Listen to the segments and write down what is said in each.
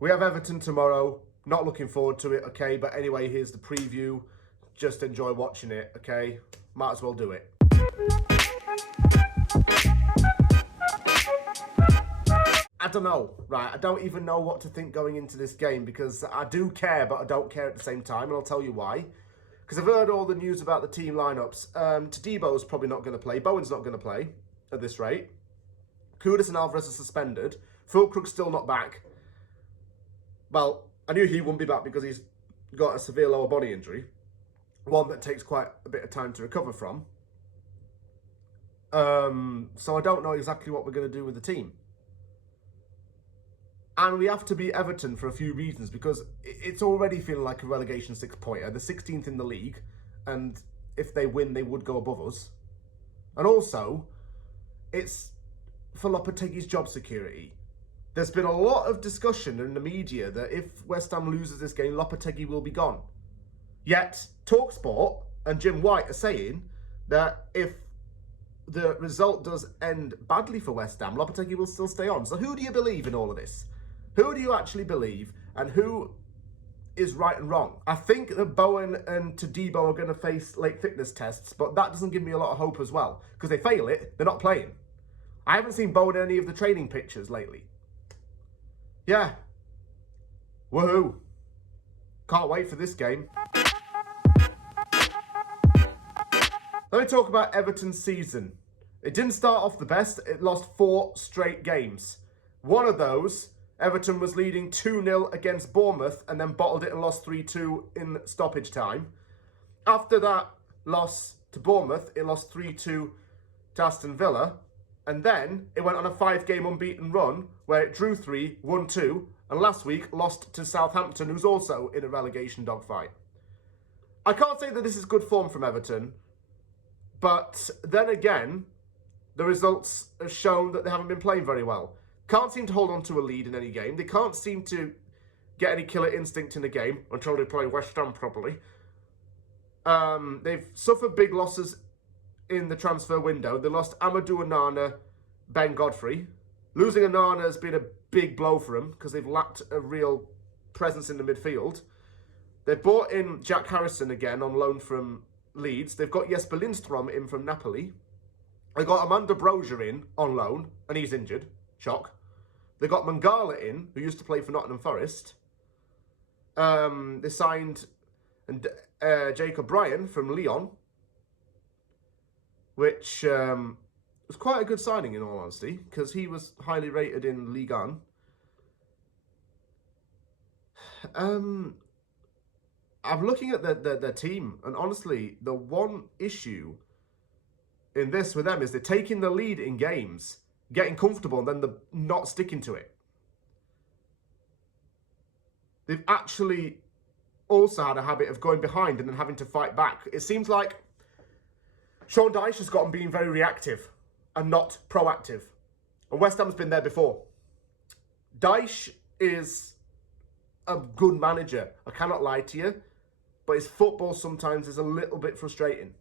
We have Everton tomorrow. Not looking forward to it, okay? But anyway, here's the preview. Just enjoy watching it, okay? Might as well do it. I don't know, right? I don't even know what to think going into this game because I do care, but I don't care at the same time, and I'll tell you why. Because I've heard all the news about the team lineups. Tadebo's probably not going to play. Bowen's not going to play at this rate. Kudus and Alvarez are suspended. Füllkrug's still not back. Well, I knew he wouldn't be back because he's got a severe lower body injury. One that takes quite a bit of time to recover from. So I don't know exactly what we're going to do with the team. And we have to beat Everton for a few reasons because it's already feeling like a relegation six-pointer. They're 16th in the league, and if they win, they would go above us. And also, it's for Lopetegui's job security. There's been a lot of discussion in the media that if West Ham loses this game, Lopetegui will be gone. Yet, TalkSport and Jim White are saying that if the result does end badly for West Ham, Lopetegui will still stay on. So who do you believe in all of this? Who do you actually believe, and who is right and wrong? I think that Bowen and Tadebo are going to face late fitness tests, but that doesn't give me a lot of hope as well, because they fail it, they're not playing. I haven't seen Bowen in any of the training pictures lately. Yeah. Woohoo. Can't wait for this game. Let me talk about Everton's season. It didn't start off the best. It lost 4 straight games. One of those, Everton was leading 2-0 against Bournemouth and then bottled it and lost 3-2 in stoppage time. After that loss to Bournemouth, it lost 3-2 to Aston Villa. And then it went on a 5-game unbeaten run where it drew 3, won 2, and last week lost to Southampton, who's also in a relegation dogfight. I can't say that this is good form from Everton, but then again, the results have shown that they haven't been playing very well. Can't seem to hold on to a lead in any game. They can't seem to get any killer instinct in the game until they play West Ham properly. They've suffered big losses in the transfer window. They lost Amadou Onana, Ben Godfrey. Losing Onana has been a big blow for them because they've lacked a real presence in the midfield. They've brought in Jack Harrison again on loan from Leeds. They've got Jesper Lindstrom in from Napoli. They got Amanda Brozier in on loan, and he's injured. Shock. They got Mangala in, who used to play for Nottingham Forest. They signed Jacob Bryan from Lyon, which was quite a good signing in all honesty, because he was highly rated in Ligue 1. I'm looking at their team, and honestly, the one issue in this with them is they're taking the lead in games, getting comfortable, and then they're not sticking to it. They've actually also had a habit of going behind and then having to fight back. It seems like Sean Dyche has gotten being very reactive and not proactive. And West Ham's been there before. Dyche is a good manager. I cannot lie to you. But his football sometimes is a little bit frustrating.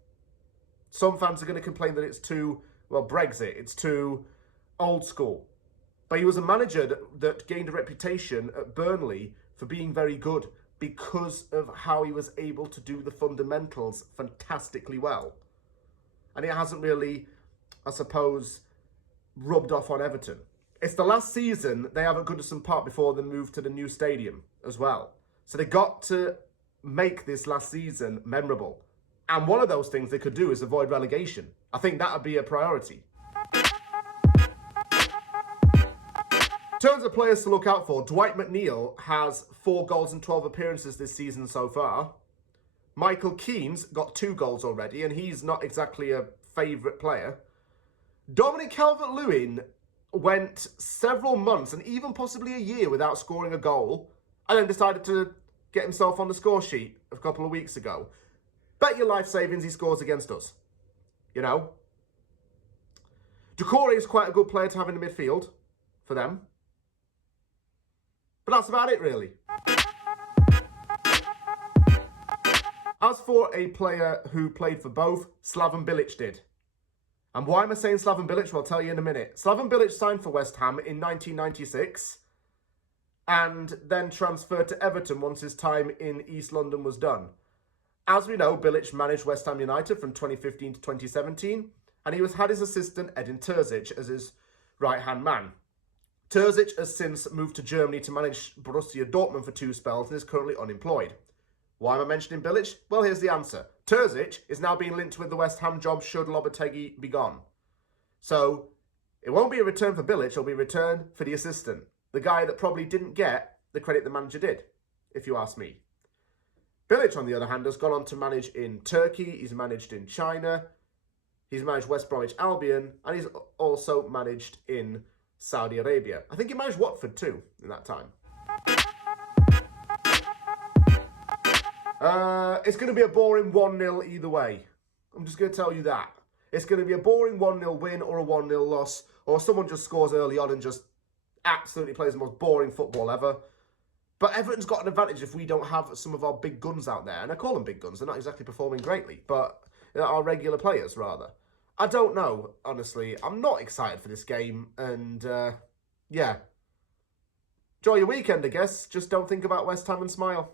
Some fans are going to complain that it's too, well, Brexit. It's too old school. But he was a manager that gained a reputation at Burnley for being very good because of how he was able to do the fundamentals fantastically well. And it hasn't really, I suppose, rubbed off on Everton. It's the last season they have at Goodison Park before they move to the new stadium as well. So they got to make this last season memorable. And one of those things they could do is avoid relegation. I think that would be a priority. In terms of players to look out for, Dwight McNeil has 4 goals and 12 appearances this season so far. Michael Keane's got 2 goals already, and he's not exactly a favourite player. Dominic Calvert-Lewin went several months and even possibly a year without scoring a goal, and then decided to get himself on the score sheet a couple of weeks ago. Bet your life savings he scores against us. You know? Doucouré is quite a good player to have in the midfield for them. But that's about it, really. As for a player who played for both, Slaven Bilic did. And why am I saying Slaven Bilic? Well, I'll tell you in a minute. Slaven Bilic signed for West Ham in 1996. and then transferred to Everton once his time in East London was done. As we know, Bilic managed West Ham United from 2015 to 2017, and he had his assistant Edin Terzic as his right-hand man. Terzic has since moved to Germany to manage Borussia Dortmund for 2 spells and is currently unemployed. Why am I mentioning Bilic? Well, here's the answer. Terzic is now being linked with the West Ham job should Lopetegui be gone. So, it won't be a return for Bilic, it'll be a return for the assistant. The guy that probably didn't get the credit the manager did, if you ask me. Bilic, on the other hand, has gone on to manage in Turkey, he's managed in China, he's managed West Bromwich Albion, and he's also managed in Saudi Arabia. I think he managed Watford too, in that time. It's going to be a boring 1-0 either way. I'm just going to tell you that. It's going to be a boring 1-0 win or a 1-0 loss, or someone just scores early on and just absolutely plays the most boring football ever. But Everton's got an advantage if we don't have some of our big guns out there. And I call them big guns. They're not exactly performing greatly, but our regular players, rather. I don't know, honestly. I'm not excited for this game. And, yeah. Enjoy your weekend, I guess. Just don't think about West Ham and smile.